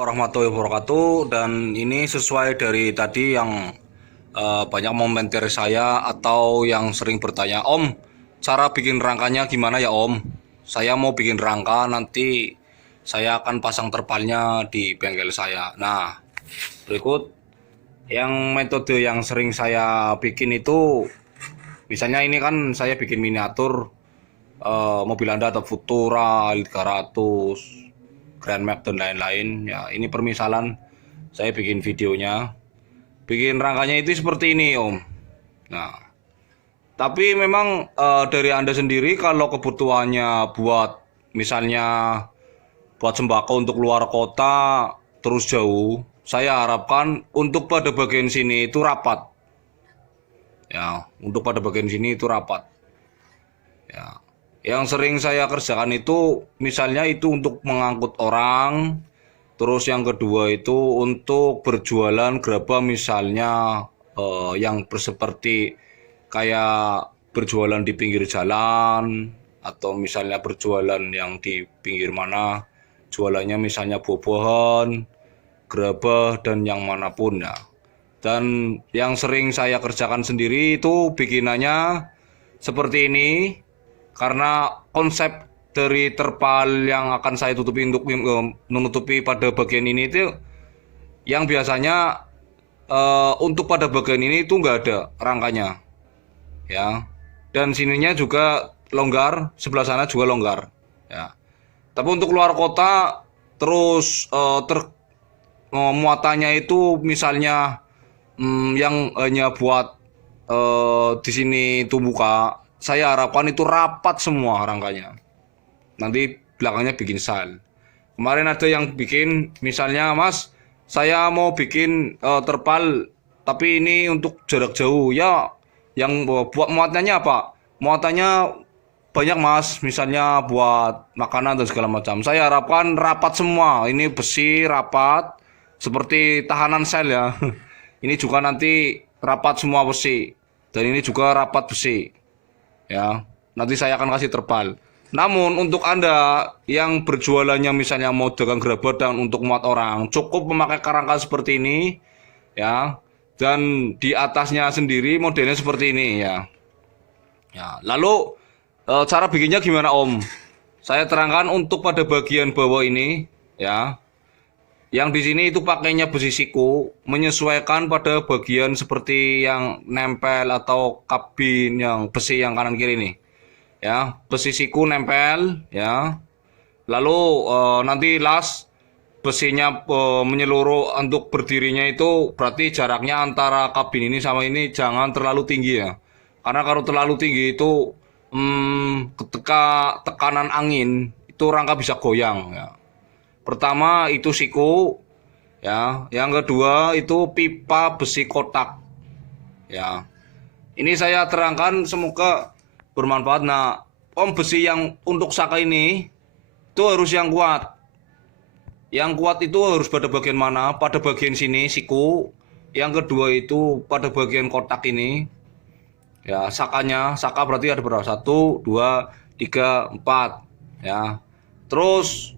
warahmatullahi wabarakatuh. Dan ini sesuai dari tadi yang banyak komentar saya atau yang sering bertanya, Om, cara bikin rangkanya gimana ya Om? Saya mau bikin rangka, nanti saya akan pasang terpalnya di bengkel saya. Nah, berikut yang metode yang sering saya bikin itu, misalnya ini kan saya bikin miniatur mobil Anda ada Futura, 300, Grand Max dan lain-lain. Ya, ini permisalan saya bikin videonya. Bikin rangkanya itu seperti ini, Om. Nah, tapi memang dari Anda sendiri kalau kebutuhannya buat misalnya buat sembako untuk luar kota terus jauh, saya harapkan untuk pada bagian sini itu rapat. Ya, untuk pada bagian sini itu rapat. Ya. Yang sering saya kerjakan itu misalnya itu untuk mengangkut orang, terus yang kedua itu untuk berjualan gerabah misalnya yang seperti kayak berjualan di pinggir jalan atau misalnya berjualan yang di pinggir mana jualannya misalnya buah-buahan, gerabah dan yang manapun ya. Dan yang sering saya kerjakan sendiri itu bikinannya seperti ini karena konsep dari terpal yang akan saya tutupi untuk menutupi pada bagian ini itu yang biasanya untuk pada bagian ini itu nggak ada rangkanya ya, dan sininya juga longgar, sebelah sana juga longgar ya. Tapi untuk luar kota terus muatannya itu misalnya yang hanya buat di sini itu buka, saya harapkan itu rapat semua rangkanya. Nanti belakangnya bikin sal. Kemarin ada yang bikin misalnya, Mas, saya mau bikin terpal tapi ini untuk jarak jauh ya. Yang buat muatannya apa? Muatannya banyak, Mas, misalnya buat makanan dan segala macam. Saya harapkan rapat semua. Ini besi rapat seperti tahanan sel ya. Ini juga nanti rapat semua besi. Dan ini juga rapat besi. Ya, nanti saya akan kasih terpal. Namun untuk Anda yang berjualannya misalnya mau dagang gerabah dan untuk muat orang, cukup memakai kerangka seperti ini ya. Dan di atasnya sendiri modelnya seperti ini ya. Ya, lalu cara bikinnya gimana Om? Saya terangkan untuk pada bagian bawah ini ya. Yang di sini itu pakainya besi siku, menyesuaikan pada bagian seperti yang nempel atau kabin yang besi yang kanan kiri nih. Ya, besi siku nempel ya. Lalu nanti las besinya menyeluruh untuk berdirinya itu berarti jaraknya antara kabin ini sama ini jangan terlalu tinggi ya. Karena kalau terlalu tinggi itu ketika tekanan angin itu rangka bisa goyang ya. Pertama itu siku ya, yang kedua itu pipa besi kotak ya. Ini saya terangkan semoga bermanfaat. Nah, Om, besi yang untuk saka ini itu harus yang kuat. Yang kuat itu harus pada bagian mana? Pada bagian sini siku. Yang kedua itu pada bagian kotak ini. Ya, sakanya, saka berarti ada berapa? 1, 2, 3, 4 ya. Terus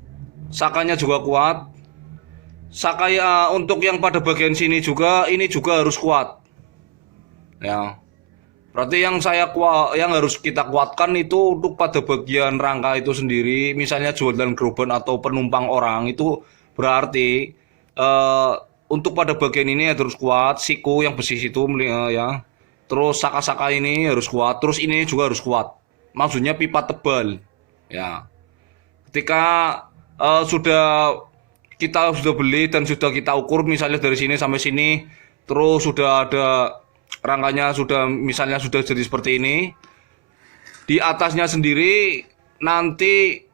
sakanya juga kuat. Sakaya untuk yang pada bagian sini juga ini juga harus kuat. Ya. Berarti yang harus kita kuatkan itu untuk pada bagian rangka itu sendiri, misalnya jualan gerobak atau penumpang orang itu berarti untuk pada bagian ini harus kuat, siku yang besi itu ya. Terus saka-saka ini harus kuat, terus ini juga harus kuat. Maksudnya pipa tebal. Ya. Ketika kita sudah beli dan sudah kita ukur misalnya dari sini sampai sini, terus sudah ada rangkanya sudah misalnya sudah jadi seperti ini, di atasnya sendiri nanti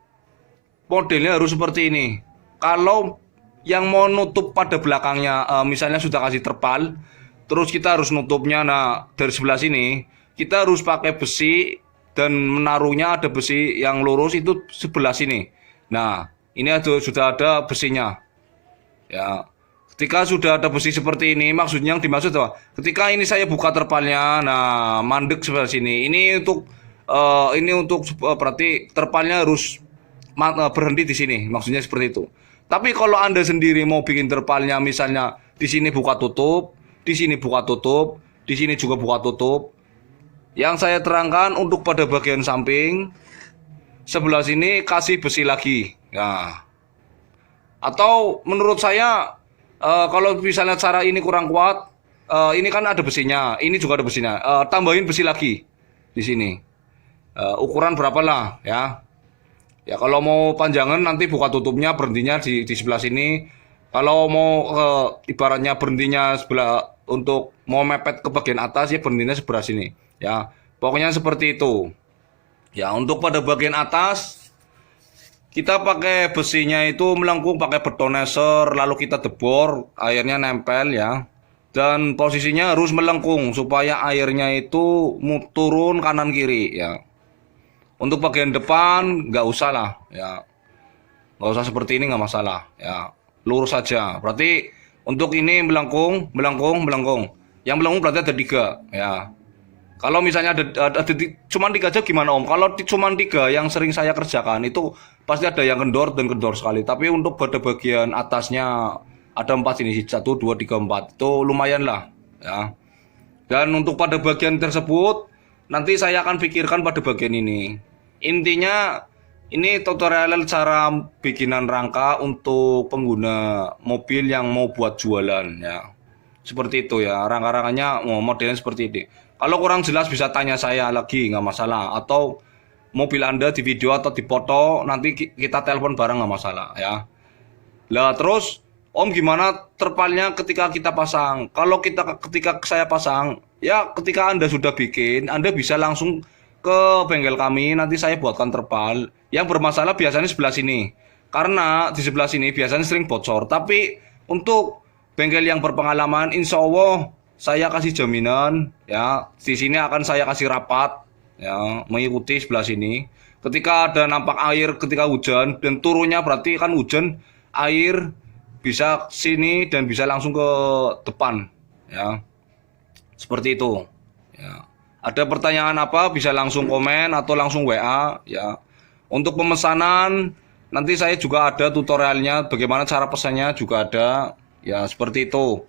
modelnya harus seperti ini. Kalau yang mau nutup pada belakangnya misalnya sudah kasih terpal, terus kita harus nutupnya, nah dari sebelah sini kita harus pakai besi dan menaruhnya ada besi yang lurus itu sebelah sini. Nah, ini sudah ada besinya. Ya. Ketika sudah ada besi seperti ini, maksudnya yang dimaksud apa? Ketika ini saya buka terpalnya, nah mandek sebelah sini. Ini untuk berarti terpalnya harus berhenti di sini. Maksudnya seperti itu. Tapi kalau Anda sendiri mau bikin terpalnya misalnya di sini buka tutup, di sini buka tutup, di sini juga buka tutup. Yang saya terangkan untuk pada bagian samping, sebelah sini kasih besi lagi. Nah, atau menurut saya kalau misalnya cara ini kurang kuat, ini kan ada besinya, ini juga ada besinya. Tambahin besi lagi di sini. Ukuran berapa lah ya? Ya kalau mau panjangan nanti buka tutupnya berhentinya di sebelah sini. Kalau mau ibaratnya berhentinya sebelah untuk mau mepet ke bagian atas ya berhentinya sebelah sini. Ya pokoknya seperti itu. Ya untuk pada bagian atas kita pakai besinya itu melengkung pakai betoneser lalu kita debor airnya nempel ya. Dan posisinya harus melengkung supaya airnya itu turun kanan kiri ya. Untuk bagian depan nggak usah lah ya, nggak usah seperti ini nggak masalah ya, lurus saja. Berarti untuk ini melengkung, melengkung, melengkung. Yang melengkung berarti ada 3 ya. Kalau misalnya ada cuma 3 aja gimana Om? Kalau cuma 3 yang sering saya kerjakan itu pasti ada yang kendor dan kendor sekali. Tapi untuk pada bagian atasnya ada 4 ini 1, 2, 3, 4 itu lumayan lah ya. Dan untuk pada bagian tersebut nanti saya akan pikirkan pada bagian ini. Intinya ini tutorial cara bikinan rangka untuk pengguna mobil yang mau buat jualan ya. Seperti itu ya, rangka-rangkanya modelnya seperti ini. Kalau kurang jelas bisa tanya saya lagi nggak masalah. Atau mobil Anda di video atau di foto nanti kita telepon bareng nggak masalah ya. Lah terus Om gimana terpalnya ketika kita pasang? Kalau ketika saya pasang, ya ketika Anda sudah bikin, Anda bisa langsung ke bengkel kami, nanti saya buatkan terpal. Yang bermasalah biasanya sebelah sini. Karena di sebelah sini biasanya sering bocor. Tapi untuk bengkel yang berpengalaman, insya Allah saya kasih jaminan ya. Di sini akan saya kasih rapat ya, mengikuti sebelah sini. Ketika ada nampak air ketika hujan dan turunnya berarti kan hujan, air bisa sini dan bisa langsung ke depan ya. Seperti itu ya. Ada pertanyaan apa bisa langsung komen atau langsung WA ya. Untuk pemesanan nanti saya juga ada tutorialnya bagaimana cara pesannya juga ada ya, seperti itu.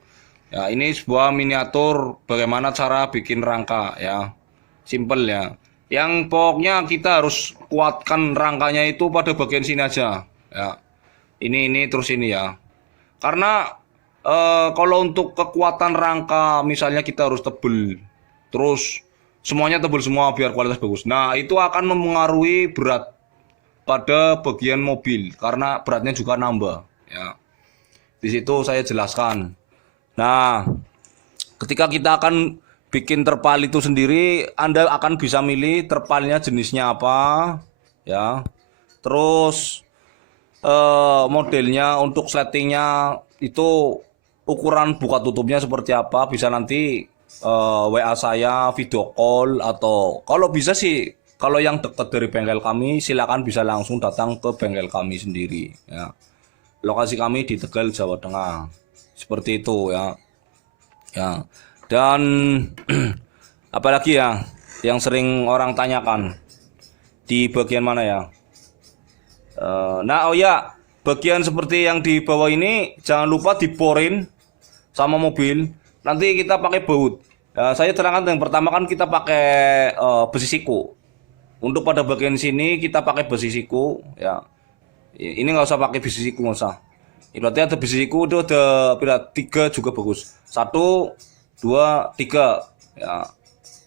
Ya, ini sebuah miniatur bagaimana cara bikin rangka ya. Simple ya. Yang pokoknya kita harus kuatkan rangkanya itu pada bagian sini aja ya. Ini terus ini ya. Karena kalau untuk kekuatan rangka misalnya kita harus tebel, terus semuanya tebel semua biar kualitas bagus. Nah itu akan mempengaruhi berat pada bagian mobil karena beratnya juga nambah ya. Di situ saya jelaskan. Nah ketika kita akan bikin terpal itu sendiri, Anda akan bisa milih terpalnya jenisnya apa ya. Terus modelnya untuk settingnya itu ukuran buka tutupnya seperti apa, bisa nanti WA saya, video call, atau kalau bisa sih kalau yang dekat dari bengkel kami silakan bisa langsung datang ke bengkel kami sendiri ya. Lokasi kami di Tegal, Jawa Tengah. Seperti itu ya. Ya. Dan apalagi ya yang sering orang tanyakan di bagian mana ya? Nah, oh ya, bagian seperti yang di bawah ini jangan lupa diborin sama mobil. Nanti kita pakai baut. Saya terangkan yang pertama kan kita pakai besi siku. Untuk pada bagian sini kita pakai besi siku. Ya, ini nggak usah pakai besi siku, nggak usah. Berarti ada besi siku itu ada 3 juga bagus. 1, 2, 3. Ya.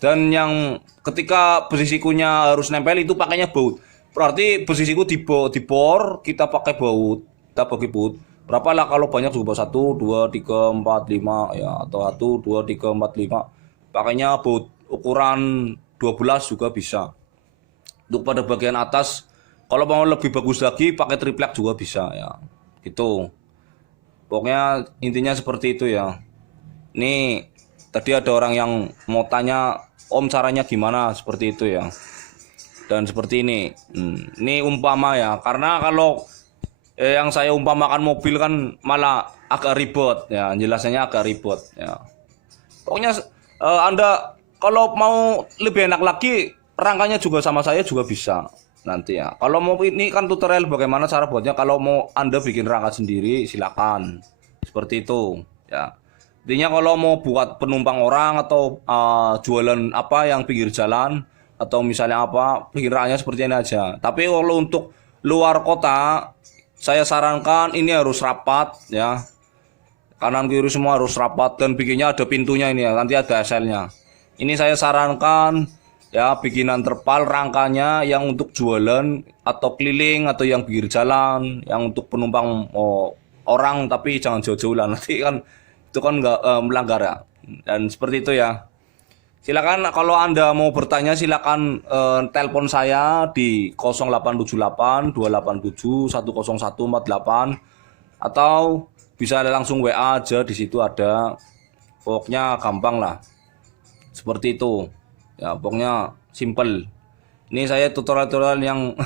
Dan yang ketika besi sikunya harus nempel itu pakainya baut. Berarti besi siku dibor, kita pakai baut, kita pakai baut. Berapa lah kalau banyak juga 1, 2, 3, 4, 5 ya, atau 1, 2, 3, 4, 5. Pakainya baut ukuran 12 juga bisa. Untuk pada bagian atas kalau mau lebih bagus lagi pakai triplek juga bisa ya. Gitu. Pokoknya intinya seperti itu ya. Nih tadi ada orang yang mau tanya, Om caranya gimana seperti itu ya. Dan seperti ini. Ini umpama ya. Karena kalau yang saya umpamakan mobil kan malah agak ribet ya. Jelasannya agak ribet ya. Pokoknya Anda kalau mau lebih enak lagi rangkanya juga sama saya juga bisa. nanti ya. Kalau mau ini kan tutorial bagaimana cara buatnya. Kalau mau Anda bikin rangka sendiri silakan. Seperti itu ya. Intinya kalau mau buat penumpang orang atau jualan apa yang pinggir jalan atau misalnya apa, bikin rankanya seperti ini aja. Tapi kalau untuk luar kota saya sarankan ini harus rapat ya. Kanan kiri semua harus rapat dan bikinnya ada pintunya ini ya, nanti ada SL-nya. Ini saya sarankan ya bikinan terpal rangkanya yang untuk jualan atau keliling atau yang pinggir jalan, yang untuk penumpang orang tapi jangan jauh-jauh lah nanti kan itu kan nggak melanggar ya. Dan seperti itu ya. Silakan kalau Anda mau bertanya silakan telepon saya di 0878 287 10148 atau bisa langsung WA aja, di situ ada. Pokoknya gampang lah. Seperti itu. Ya, pokoknya simple. Ini saya tutorial yang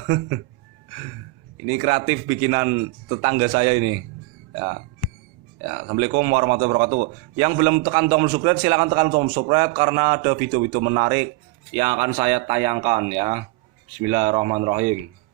ini kreatif bikinan tetangga saya ini. Ya. Ya, Assalamualaikum warahmatullahi wabarakatuh. Yang belum tekan tombol subscribe silahkan tekan tombol subscribe karena ada video-video menarik yang akan saya tayangkan ya. Bismillahirrahmanirrahim.